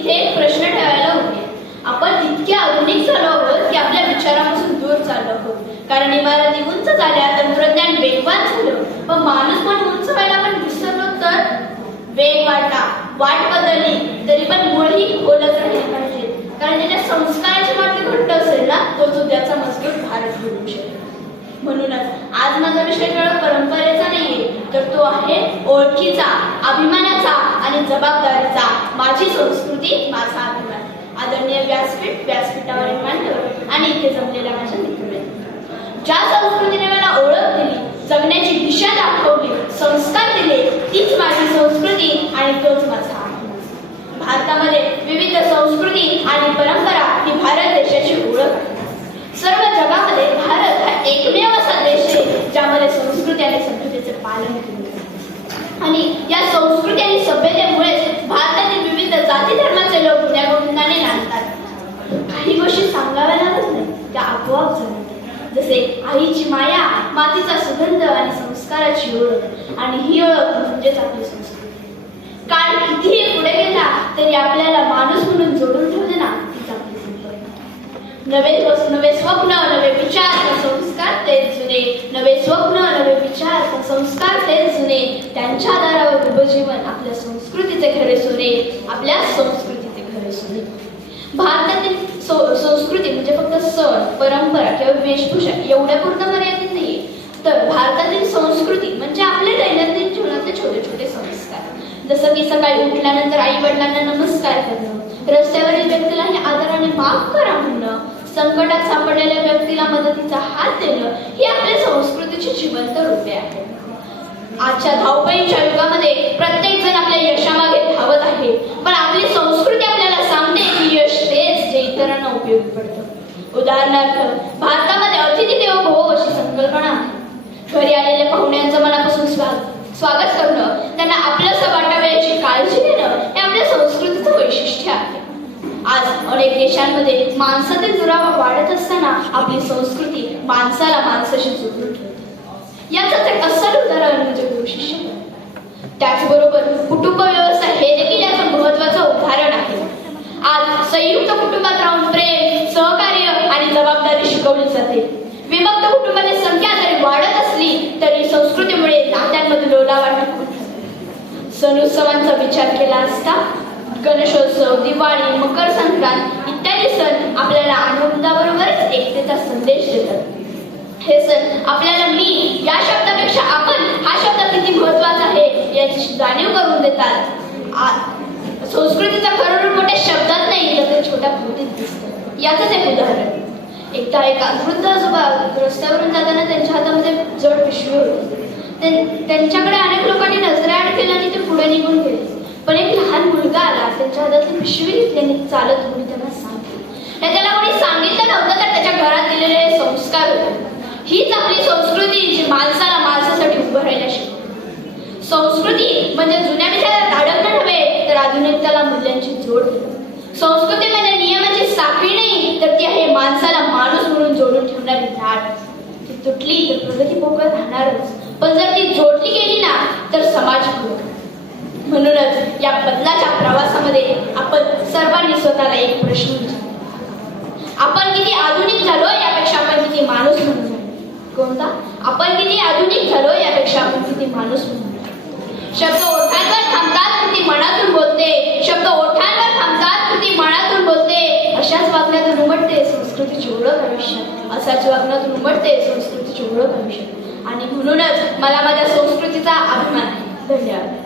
इथे एक प्रश्न ठेवायला होते. आपण इतके आधुनिक झालो आहोत की आपल्या विचारापासून दूर चाललो आहोत. कारण इमारती उंच झाल्या, तंत्रज्ञान वेगवान झालं, पण माणूस पण उंच व्हायला आपण विसरलो तर वेग वाढला, वाट बदलली तरी पण मुळही खोलच राहिले पाहिजे. कारण ज्याच्या संस्काराची वाट घट्ट असेल ना, तोच उद्याचा मजबूत भारत घडवू शकेल. म्हणूनच आज माझा विषय केवळ परंपरेचा नाहीये, तर तो आहे ओळखीचा, अभिमानाचा आणि जबाबदारीचा. माझी संस्कृती, माझा अभिमान. आदरणीय व्यासपीठ, व्यासपीठावरील मान्यवर आणि इथे जमलेल्या माझ्या मित्रांनो, ज्या संस्कृतीने मला ओळख दिली, जगण्याची दिशा दाखवली, संस्कार दिले, तीच माझी संस्कृती आणि तोच माझा अभिमान. भारतामध्ये विविध संस्कृती आणि परंपरा ही भारत देशाची ओळख आहे. सर्व जगामध्ये भारत हा एकमेव असा देश आहे ज्यामध्ये संस्कृती आणि सभ्यतेचे पालन केले जाते. आणि या संस्कृती आणि सभ्यतेमुळेच भारतातील विविध जाती धर्माचे लोक गुण्यागोविंदाने नांदतात. काही गोष्टी सांगाव्या लागत नाही, त्या आपोआप जमतात. जसे आईची माया, मातीचा सुगंध आणि संस्काराची ओळख. आणि ही ओळख म्हणजेच आपली संस्कृती. काळ कितीही पुढे गेला तरी आपल्याला माणूस म्हणून जोडून ठेवले ना, तीच आपली संस्कृती. नवे स्वप्न, नवे विचार, संस्कार तेच जुने. नवे स्वप्न, नवे विचार, संस्कार तेच जुने. त्यांच्या आधारावर उभं जीवन आपल्या संस्कृतीचे खरे सोने, आपल्या संस्कृतीचे खरे सोने. भारतातील संस्कृती म्हणजे फक्त सण, परंपरा किंवा वेशभूषा एवढ्यापुरतं मर्यादित नाहीये, तर भारतातील संस्कृती म्हणजे आपले दैनंदिन जीवनातले छोटे छोटे संस्कार. जसं की सकाळी उठल्यानंतर आई वडिलांना नमस्कार करणं, रस्त्यावरील व्यक्तीलाही आदराने माफ करा म्हणणं, संकटात सापडलेल्या व्यक्तीला मदतीचा हात देणं, ही आपल्या संस्कृतीची जिवंत रूपे आहेत. आजच्या धावपळीच्या युगामध्ये प्रत्येक जण आपल्या यशामागे धावत आहे, पण आपली संस्कृती आपल्याला सांगते की यश तेच जे इतरांना उपयोगी पडतं. उदाहरणार्थ, भारतामध्ये अतिथी देवो भव अशी संकल्पना आहे. घरी आलेल्या पाहुण्यांचं मनापासून स्वागत करणं, त्यांना आपलंसं वाटावं याची काळजी घेणं, हे आपल्या संस्कृतीचं वैशिष्ट्य आहे. आज अनेक देशांमध्ये माणसातील दुरावा वाढत असताना आपली संस्कृती माणसाला माणसाशी जोडून ठेवते. याचं एक अस्सल उदाहरण म्हणजे गुरुशिष्य. त्याचबरोबर कुटुंब व्यवस्था हे देखील याचं महत्वाचं उदाहरण आहे. आज संयुक्त कुटुंबात राहून प्रेम, सहकार्य आणि जबाबदारी शिकवली जाते. विभक्त कुटुंबाची संख्या जरी वाढत असली तरी संस्कृतीमुळे नात्यांमध्ये ओलावा टिकून राहतो. सण उत्सवांचा विचार केला असता गणेशोत्सव, दिवाळी, मकर संक्रांत इत्यादी सण आपल्याला आनंदाबरोबरच एकतेचा संदेश देतात. हे सण आपल्याला मी या शब्दापेक्षा आपण हा शब्द किती महत्वाचा आहे याची जाणीव करून देतात. संस्कृतीचा खरं रूप मोठ्या शब्दात नाही तर ते छोट्या कृतीत दिसतं. याचंच एक उदाहरण. एकदा एका वृद्ध आजोबा रस्त्यावरून जाताना त्यांच्या हातामध्ये जड पिशवी होती. त्यांच्याकडे अनेक लोकांनी नजरेआड केलं आणि ते पुढे निघून गेले. पण एक लहान मुलगा आला, त्यांच्या हातातली पिशवी घेतली आणि चालत कोणी त्यांना सांगितलं. त्याला कोणी सांगितलं नव्हतं तर त्याच्या घरात दिलेले संस्कार होते. हीच आपली संस्कृती जी माणसाला माणसासाठी उभं राहायला शिकवते. संस्कृती म्हणजे जुन्या विचारात अडकणं नव्हे तर आधुनिकतेला मूल्यांची जोड देणं. संस्कृती म्हणजे नियमाची साखळी नाही तर ती आहे माणसाला माणूस म्हणून जोडून ठेवणारी नाळ. ती तुटली तर प्रगती मोकळ राहणारच, पण जर ती जोडली गेली ना तर समाज घडतो. म्हणूनच या बदलाच्या प्रवासामध्ये आपण सर्वांनी स्वतःला एक प्रश्न विचारला. आपण किती आधुनिक झालो यापेक्षा आपण किती माणूस म्हणून झालो. कोणता? आपण किती आधुनिक झालो यापेक्षा आपण किती माणूस म्हणून. शब्द ओठांवर थांबतात कृती मनातून बोलते. शब्द ओठांवर थांबतात कृती मनातून बोलते. अशाच वागण्यातून उमटते संस्कृतीची ओळख आयुष्यात. असाच वागण्यातून उमटते संस्कृतीची ओळख आयुष्यात. आणि म्हणूनच मला माझ्या संस्कृतीचा अभिमान आहे. धन्यवाद.